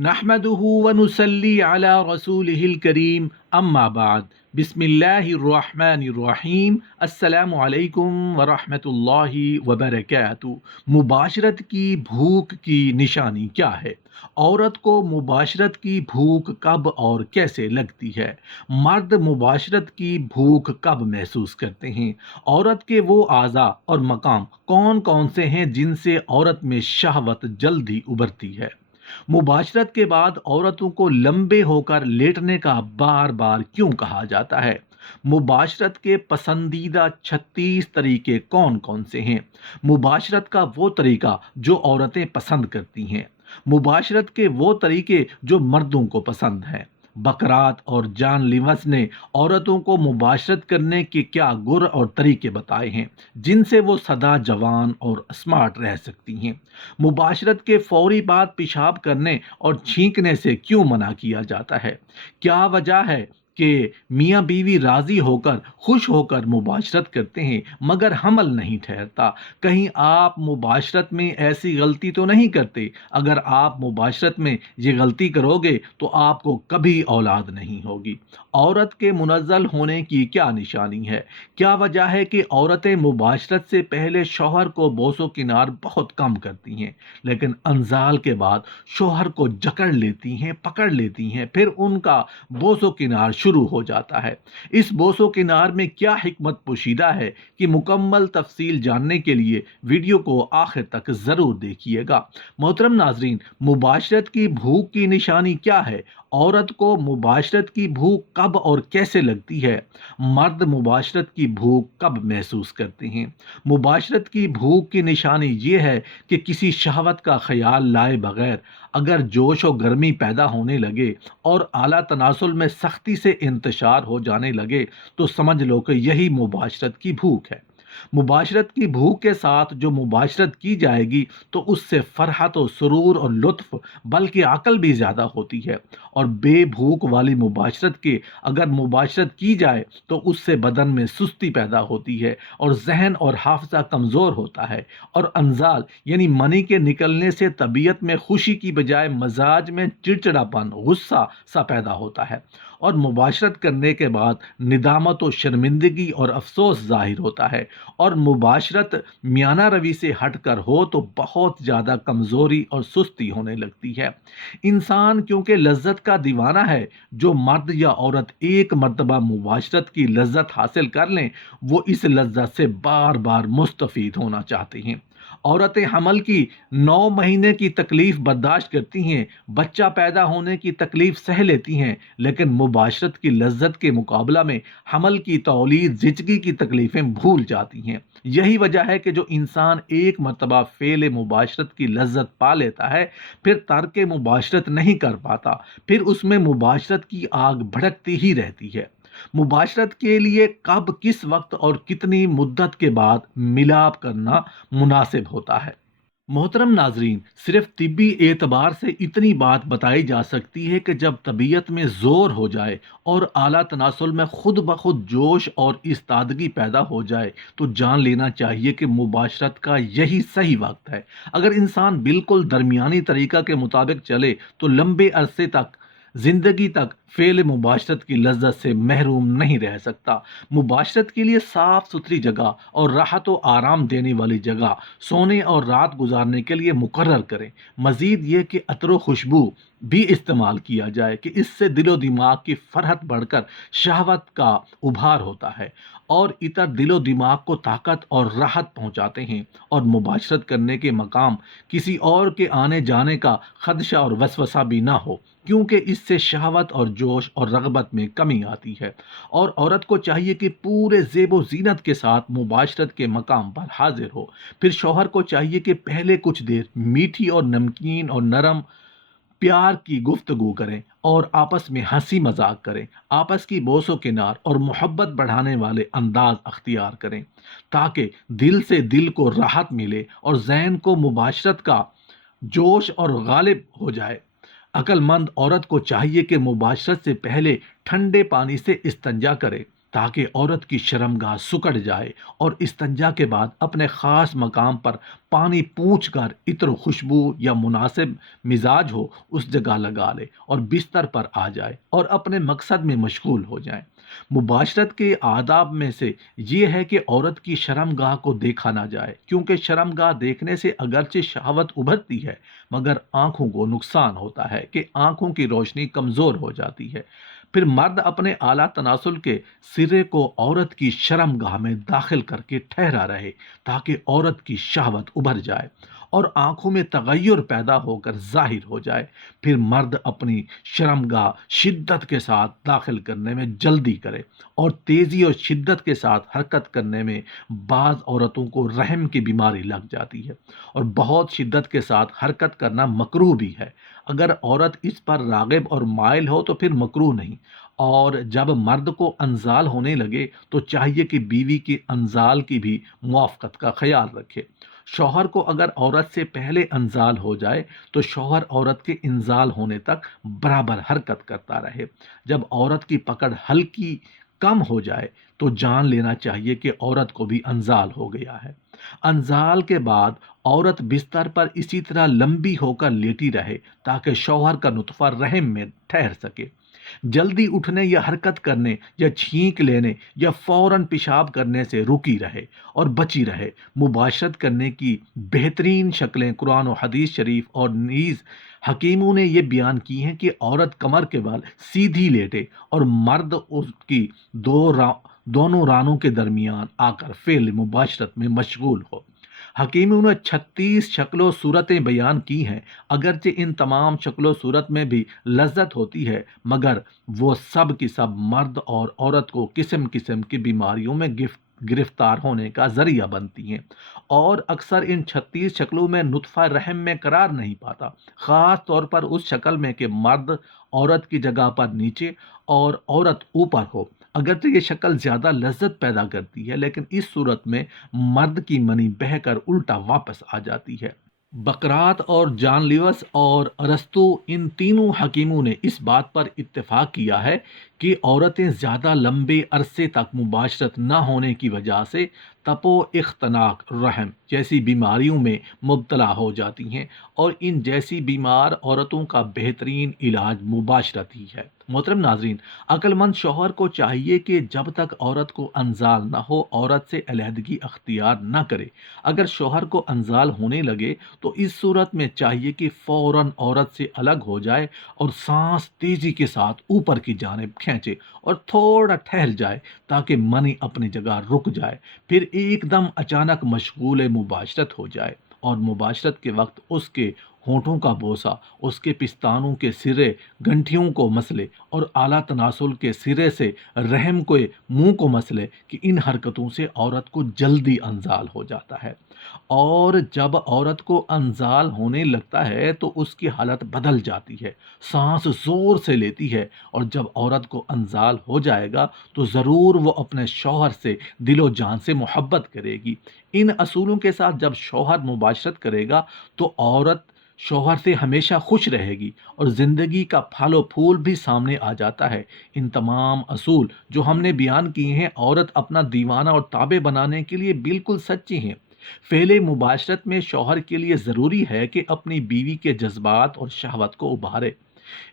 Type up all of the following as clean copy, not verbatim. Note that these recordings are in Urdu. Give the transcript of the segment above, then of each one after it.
نحمده ونصلي على رسوله الكريم اما بعد بسم اللہ الرحمن الرحیم السلام علیکم ورحمۃ اللہ وبرکاتہ۔ مباشرت کی بھوک کی نشانی کیا ہے؟ عورت کو مباشرت کی بھوک کب اور کیسے لگتی ہے؟ مرد مباشرت کی بھوک کب محسوس کرتے ہیں؟ عورت کے وہ اعضاء اور مقام کون کون سے ہیں جن سے عورت میں شہوت جلدی ابھرتی ہے؟ مباشرت کے بعد عورتوں کو لمبے ہو کر لیٹنے کا بار بار کیوں کہا جاتا ہے؟ مباشرت کے پسندیدہ 36 طریقے کون کون سے ہیں؟ مباشرت کا وہ طریقہ جو عورتیں پسند کرتی ہیں، مباشرت کے وہ طریقے جو مردوں کو پسند ہیں۔ بکرات اور جان لیوس نے عورتوں کو مباشرت کرنے کے کیا گر اور طریقے بتائے ہیں جن سے وہ سدا جوان اور اسمارٹ رہ سکتی ہیں۔ مباشرت کے فوری بعد پیشاب کرنے اور چھینکنے سے کیوں منع کیا جاتا ہے؟ کیا وجہ ہے کہ میاں بیوی راضی ہو کر خوش ہو کر مباشرت کرتے ہیں مگر حمل نہیں ٹھہرتا؟ کہیں آپ مباشرت میں ایسی غلطی تو نہیں کرتے؟ اگر آپ مباشرت میں یہ غلطی کرو گے تو آپ کو کبھی اولاد نہیں ہوگی۔ عورت کے منزل ہونے کی کیا نشانی ہے؟ کیا وجہ ہے کہ عورتیں مباشرت سے پہلے شوہر کو بوس و کنار بہت کم کرتی ہیں لیکن انزال کے بعد شوہر کو جکڑ لیتی ہیں، پکڑ لیتی ہیں، پھر ان کا بوس و کنار شروع ہو جاتا ہے؟ اس بوس و کنار میں کیا حکمت پوشیدہ ہے کہ مکمل تفصیل جاننے کے لیے ویڈیو کو آخر تک ضرور دیکھیے گا۔ محترم ناظرین، مباشرت کی بھوک کی نشانی کیا ہے؟ عورت کو مباشرت کی بھوک کب اور کیسے لگتی ہے؟ مرد مباشرت کی بھوک کب محسوس کرتے ہیں؟ مباشرت کی بھوک کی نشانی یہ ہے کہ کسی شہوت کا خیال لائے بغیر اگر جوش و گرمی پیدا ہونے لگے اور اعلیٰ تناسل میں سختی سے انتشار ہو جانے لگے تو سمجھ لو کہ یہی مباشرت کی بھوک ہے۔ مباشرت کی بھوک کے ساتھ جو مباشرت کی جائے گی تو اس سے فرحت و سرور اور لطف بلکہ عقل بھی زیادہ ہوتی ہے، اور بے بھوک والی مباشرت کے اگر مباشرت کی جائے تو اس سے بدن میں سستی پیدا ہوتی ہے اور ذہن اور حافظہ کمزور ہوتا ہے، اور انزال یعنی منی کے نکلنے سے طبیعت میں خوشی کی بجائے مزاج میں چڑچڑاپن، غصہ سا پیدا ہوتا ہے، اور مباشرت کرنے کے بعد ندامت و شرمندگی اور افسوس ظاہر ہوتا ہے، اور مباشرت میانہ روی سے ہٹ کر ہو تو بہت زیادہ کمزوری اور سستی ہونے لگتی ہے۔ انسان کیونکہ لذت کا دیوانہ ہے، جو مرد یا عورت ایک مرتبہ مباشرت کی لذت حاصل کر لیں وہ اس لذت سے بار بار مستفید ہونا چاہتے ہیں۔ عورتیں حمل کی 9 مہینے کی تکلیف برداشت کرتی ہیں، بچہ پیدا ہونے کی تکلیف سہ لیتی ہیں، لیکن مباشرت کی لذت کے مقابلہ میں حمل کی تولید زچگی کی تکلیفیں بھول جاتی ہیں۔ یہی وجہ ہے کہ جو انسان ایک مرتبہ فعل مباشرت کی لذت پا لیتا ہے پھر ترک مباشرت نہیں کر پاتا، پھر اس میں مباشرت کی آگ بھڑکتی ہی رہتی ہے۔ مباشرت کے لیے کب، کس وقت اور کتنی مدت کے بعد ملاپ کرنا مناسب ہوتا ہے؟ محترم ناظرین، صرف طبی اعتبار سے اتنی بات بتائی جا سکتی ہے کہ جب طبیعت میں زور ہو جائے اور اعلیٰ تناسل میں خود بخود جوش اور استادگی پیدا ہو جائے تو جان لینا چاہیے کہ مباشرت کا یہی صحیح وقت ہے۔ اگر انسان بالکل درمیانی طریقہ کے مطابق چلے تو لمبے عرصے تک، زندگی تک فعل مباشرت کی لذت سے محروم نہیں رہ سکتا۔ مباشرت کے لیے صاف ستھری جگہ اور راحت و آرام دینے والی جگہ سونے اور رات گزارنے کے لیے مقرر کریں۔ مزید یہ کہ عطر و خوشبو بھی استعمال کیا جائے کہ اس سے دل و دماغ کی فرحت بڑھ کر شہوت کا ابھار ہوتا ہے، اور عطر دل و دماغ کو طاقت اور راحت پہنچاتے ہیں، اور مباشرت کرنے کے مقام کسی اور کے آنے جانے کا خدشہ اور وسوسہ بھی نہ ہو، کیونکہ اس سے شہوت اور جوش اور رغبت میں کمی آتی ہے۔ اور عورت کو چاہیے کہ پورے زیب و زینت کے ساتھ مباشرت کے مقام پر حاضر ہو۔ پھر شوہر کو چاہیے کہ پہلے کچھ دیر میٹھی اور نمکین اور نرم پیار کی گفتگو کریں اور آپس میں ہنسی مذاق کریں، آپس کی بوس و کنار اور محبت بڑھانے والے انداز اختیار کریں تاکہ دل سے دل کو راحت ملے اور ذہن کو مباشرت کا جوش اور غالب ہو جائے۔ عقل مند عورت کو چاہیے کہ مباشرت سے پہلے ٹھنڈے پانی سے استنجا کرے تاکہ عورت کی شرمگاہ سکڑ جائے اور استنجا کے بعد اپنے خاص مقام پر پانی پونچھ کر عطر و خوشبو یا مناسب مزاج ہو اس جگہ لگا لے اور بستر پر آ جائے اور اپنے مقصد میں مشغول ہو جائے۔ مباشرت کے آداب میں سے یہ ہے کہ عورت کی شرمگاہ کو دیکھا نہ جائے، کیونکہ شرمگاہ دیکھنے سے اگرچہ شہوت ابھرتی ہے مگر آنکھوں کو نقصان ہوتا ہے کہ آنکھوں کی روشنی کمزور ہو جاتی ہے۔ پھر مرد اپنے اعلیٰ تناسل کے سرے کو عورت کی شرمگاہ میں داخل کر کے ٹھہرا رہے تاکہ عورت کی شہوت ابھر جائے اور آنکھوں میں تغیر پیدا ہو کر ظاہر ہو جائے۔ پھر مرد اپنی شرمگاہ شدت کے ساتھ داخل کرنے میں جلدی کرے اور تیزی اور شدت کے ساتھ حرکت کرنے میں بعض عورتوں کو رحم کی بیماری لگ جاتی ہے اور بہت شدت کے ساتھ حرکت کرنا مکروہ بھی ہے۔ اگر عورت اس پر راغب اور مائل ہو تو پھر مکروہ نہیں، اور جب مرد کو انزال ہونے لگے تو چاہیے کہ بیوی کی انزال کی بھی موافقت کا خیال رکھے۔ شوہر کو اگر عورت سے پہلے انزال ہو جائے تو شوہر عورت کے انزال ہونے تک برابر حرکت کرتا رہے۔ جب عورت کی پکڑ ہلکی کم ہو جائے تو جان لینا چاہیے کہ عورت کو بھی انزال ہو گیا ہے۔ انزال کے بعد عورت بستر پر اسی طرح لمبی ہو کر لیٹی رہے تاکہ شوہر کا نطفہ رحم میں ٹھہر سکے۔ جلدی اٹھنے یا حرکت کرنے یا چھینک لینے یا فوراً پیشاب کرنے سے رکی رہے اور بچی رہے۔ مباشرت کرنے کی بہترین شکلیں قرآن و حدیث شریف اور نیز حکیموں نے یہ بیان کی ہیں کہ عورت کمر کے بل سیدھی لیٹے اور مرد اس کی دونوں رانوں کے درمیان آ کر فعل مباشرت میں مشغول ہو۔ حکیموں نے 36 شکل و صورتیں بیان کی ہیں، اگرچہ ان تمام شکل و صورت میں بھی لذت ہوتی ہے مگر وہ سب کی سب مرد اور عورت کو قسم قسم کی بیماریوں میں گرفتار ہونے کا ذریعہ بنتی ہیں، اور اکثر ان 36 شکلوں میں نطفہ رحم میں قرار نہیں پاتا، خاص طور پر اس شکل میں کہ مرد عورت کی جگہ پر نیچے اور عورت اوپر ہو۔ اگرچہ یہ شکل زیادہ لذت پیدا کرتی ہے لیکن اس صورت میں مرد کی منی بہہ کر الٹا واپس آ جاتی ہے۔ بقرات اور جان لیوس اور ارسطو، ان تینوں حکیموں نے اس بات پر اتفاق کیا ہے کہ عورتیں زیادہ لمبے عرصے تک مباشرت نہ ہونے کی وجہ سے تپ و اختناق رحم جیسی بیماریوں میں مبتلا ہو جاتی ہیں، اور ان جیسی بیمار عورتوں کا بہترین علاج مباشرت ہی ہے۔ محترم ناظرین، عقل مند شوہر کو چاہیے کہ جب تک عورت کو انزال نہ ہو عورت سے علیحدگی اختیار نہ کرے۔ اگر شوہر کو انزال ہونے لگے تو اس صورت میں چاہیے کہ فوراً عورت سے الگ ہو جائے اور سانس تیزی کے ساتھ اوپر کی جانب کھینچے اور تھوڑا ٹھہر جائے تاکہ منی اپنی جگہ رک جائے، پھر ایک دم اچانک مشغول مباشرت ہو جائے، اور مباشرت کے وقت اس کے ہونٹوں کا بوسہ، اس کے پستانوں کے سرے گنٹھیوں کو مسلے اور اعلیٰ تناسل کے سرے سے رحم کے منہ کو مسلے کہ ان حرکتوں سے عورت کو جلدی انزال ہو جاتا ہے۔ اور جب عورت کو انزال ہونے لگتا ہے تو اس کی حالت بدل جاتی ہے، سانس زور سے لیتی ہے، اور جب عورت کو انزال ہو جائے گا تو ضرور وہ اپنے شوہر سے دل و جان سے محبت کرے گی۔ ان اصولوں کے ساتھ جب شوہر مباشرت کرے گا تو عورت شوہر سے ہمیشہ خوش رہے گی اور زندگی کا پھل و پھول بھی سامنے آ جاتا ہے۔ ان تمام اصول جو ہم نے بیان کیے ہیں عورت اپنا دیوانہ اور تابع بنانے کے لیے بالکل سچی ہیں۔ فعل مباشرت میں شوہر کے لیے ضروری ہے کہ اپنی بیوی کے جذبات اور شہوت کو ابھارے۔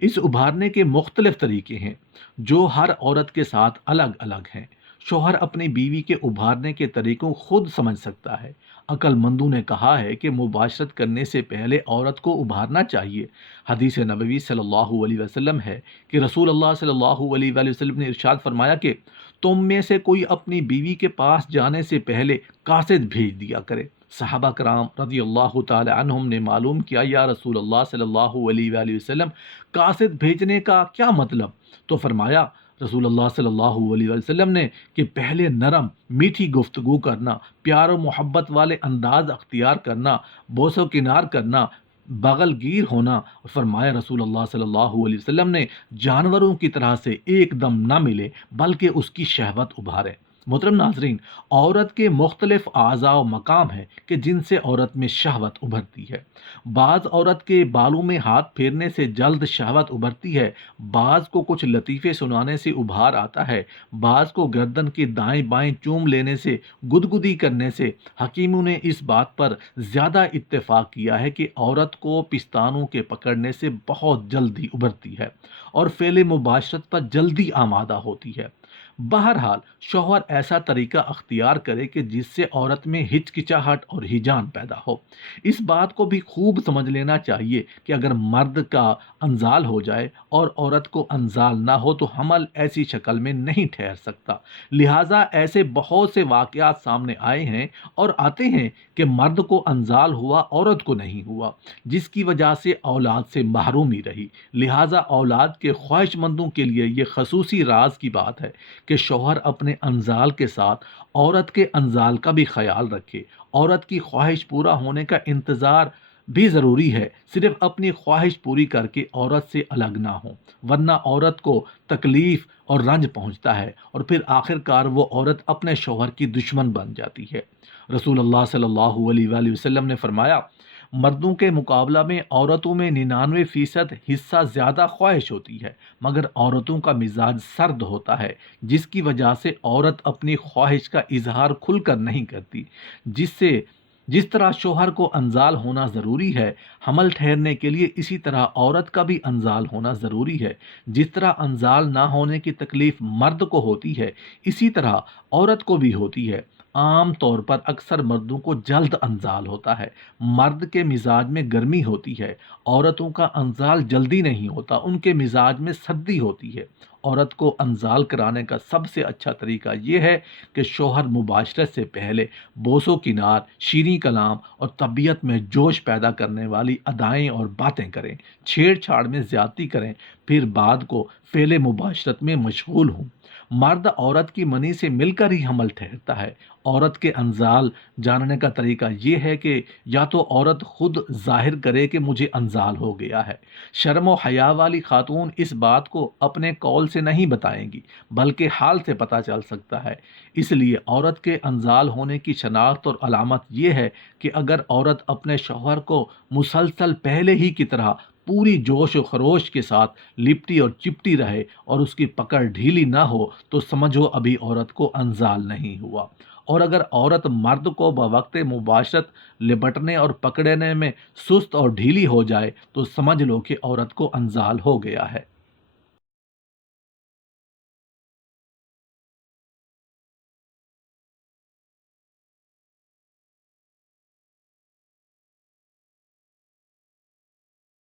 اس ابھارنے کے مختلف طریقے ہیں جو ہر عورت کے ساتھ الگ الگ ہیں۔ شوہر اپنی بیوی کے ابھارنے کے طریقوں خود سمجھ سکتا ہے۔ عقل مندوں نے کہا ہے کہ مباشرت کرنے سے پہلے عورت کو ابھارنا چاہیے۔ حدیث نبوی صلی اللہ علیہ وسلم ہے کہ رسول اللہ صلی اللہ علیہ وآلہ وسلم نے ارشاد فرمایا کہ تم میں سے کوئی اپنی بیوی کے پاس جانے سے پہلے قاصد بھیج دیا کرے۔ صحابہ کرام رضی اللہ تعالی عنہم نے معلوم کیا، یا رسول اللہ صلی اللہ علیہ وآلہ وسلم، قاصد بھیجنے کا کیا مطلب؟ تو فرمایا رسول اللہ صلی اللہ علیہ وسلم نے کہ پہلے نرم میٹھی گفتگو کرنا، پیار و محبت والے انداز اختیار کرنا، بوس و کنار کرنا، بغل گیر ہونا۔ فرمایا رسول اللہ صلی اللہ علیہ وسلم نے جانوروں کی طرح سے ایک دم نہ ملے بلکہ اس کی شہوت ابھارے۔ محترم ناظرین، عورت کے مختلف اعضاء و مقام ہیں کہ جن سے عورت میں شہوت ابھرتی ہے۔ بعض عورت کے بالوں میں ہاتھ پھیرنے سے جلد شہوت ابھرتی ہے، بعض کو کچھ لطیفے سنانے سے ابھار آتا ہے، بعض کو گردن کے دائیں بائیں چوم لینے سے، گدگدی کرنے سے۔ حکیموں نے اس بات پر زیادہ اتفاق کیا ہے کہ عورت کو پستانوں کے پکڑنے سے بہت جلدی ابھرتی ہے اور فعل مباشرت پر جلدی آمادہ ہوتی ہے۔ بہرحال شوہر ایسا طریقہ اختیار کرے کہ جس سے عورت میں ہچکچاہٹ اور ہیجان پیدا ہو۔ اس بات کو بھی خوب سمجھ لینا چاہیے کہ اگر مرد کا انزال ہو جائے اور عورت کو انزال نہ ہو تو حمل ایسی شکل میں نہیں ٹھہر سکتا۔ لہٰذا ایسے بہت سے واقعات سامنے آئے ہیں اور آتے ہیں کہ مرد کو انزال ہوا، عورت کو نہیں ہوا، جس کی وجہ سے اولاد سے محرومی رہی۔ لہٰذا اولاد کے خواہش مندوں کے لیے یہ خصوصی راز کی بات ہے کہ شوہر اپنے انزال کے ساتھ عورت کے انزال کا بھی خیال رکھے۔ عورت کی خواہش پورا ہونے کا انتظار بھی ضروری ہے، صرف اپنی خواہش پوری کر کے عورت سے الگ نہ ہو، ورنہ عورت کو تکلیف اور رنج پہنچتا ہے اور پھر آخر کار وہ عورت اپنے شوہر کی دشمن بن جاتی ہے۔ رسول اللہ صلی اللہ علیہ وآلہ وسلم نے فرمایا، مردوں کے مقابلہ میں عورتوں میں 99% حصہ زیادہ خواہش ہوتی ہے، مگر عورتوں کا مزاج سرد ہوتا ہے، جس کی وجہ سے عورت اپنی خواہش کا اظہار کھل کر نہیں کرتی۔ جس طرح شوہر کو انزال ہونا ضروری ہے حمل ٹھہرنے کے لیے، اسی طرح عورت کا بھی انزال ہونا ضروری ہے۔ جس طرح انزال نہ ہونے کی تکلیف مرد کو ہوتی ہے، اسی طرح عورت کو بھی ہوتی ہے۔ عام طور پر اکثر مردوں کو جلد انزال ہوتا ہے۔ مرد کے مزاج میں گرمی ہوتی ہے، عورتوں کا انزال جلدی نہیں ہوتا، ان کے مزاج میں سردی ہوتی ہے۔ عورت کو انزال کرانے کا سب سے اچھا طریقہ یہ ہے کہ شوہر مباشرت سے پہلے بوس و کنار، شیریں کلام اور طبیعت میں جوش پیدا کرنے والی ادائیں اور باتیں کریں، چھیڑ چھاڑ میں زیادتی کریں، پھر بعد کو فعل مباشرت میں مشغول ہوں۔ مرد عورت کی منی سے مل کر ہی حمل ٹھہرتا ہے۔ عورت کے انزال جاننے کا طریقہ یہ ہے کہ یا تو عورت خود ظاہر کرے کہ مجھے انزال ہو گیا ہے۔ شرم و حیا والی خاتون اس بات کو اپنے قول سے نہیں بتائیں گی، بلکہ حال سے پتہ چل سکتا ہے۔ اس لیے عورت کے انزال ہونے کی شناخت اور علامت یہ ہے کہ اگر عورت اپنے شوہر کو مسلسل پہلے ہی کی طرح پوری جوش و خروش کے ساتھ لپٹی اور چپٹی رہے اور اس کی پکڑ ڈھیلی نہ ہو تو سمجھو ابھی عورت کو انزال نہیں ہوا۔ اور اگر عورت مرد کو بوقت مباشرت لپٹنے اور پکڑنے میں سست اور ڈھیلی ہو جائے تو سمجھ لو کہ عورت کو انزال ہو گیا ہے۔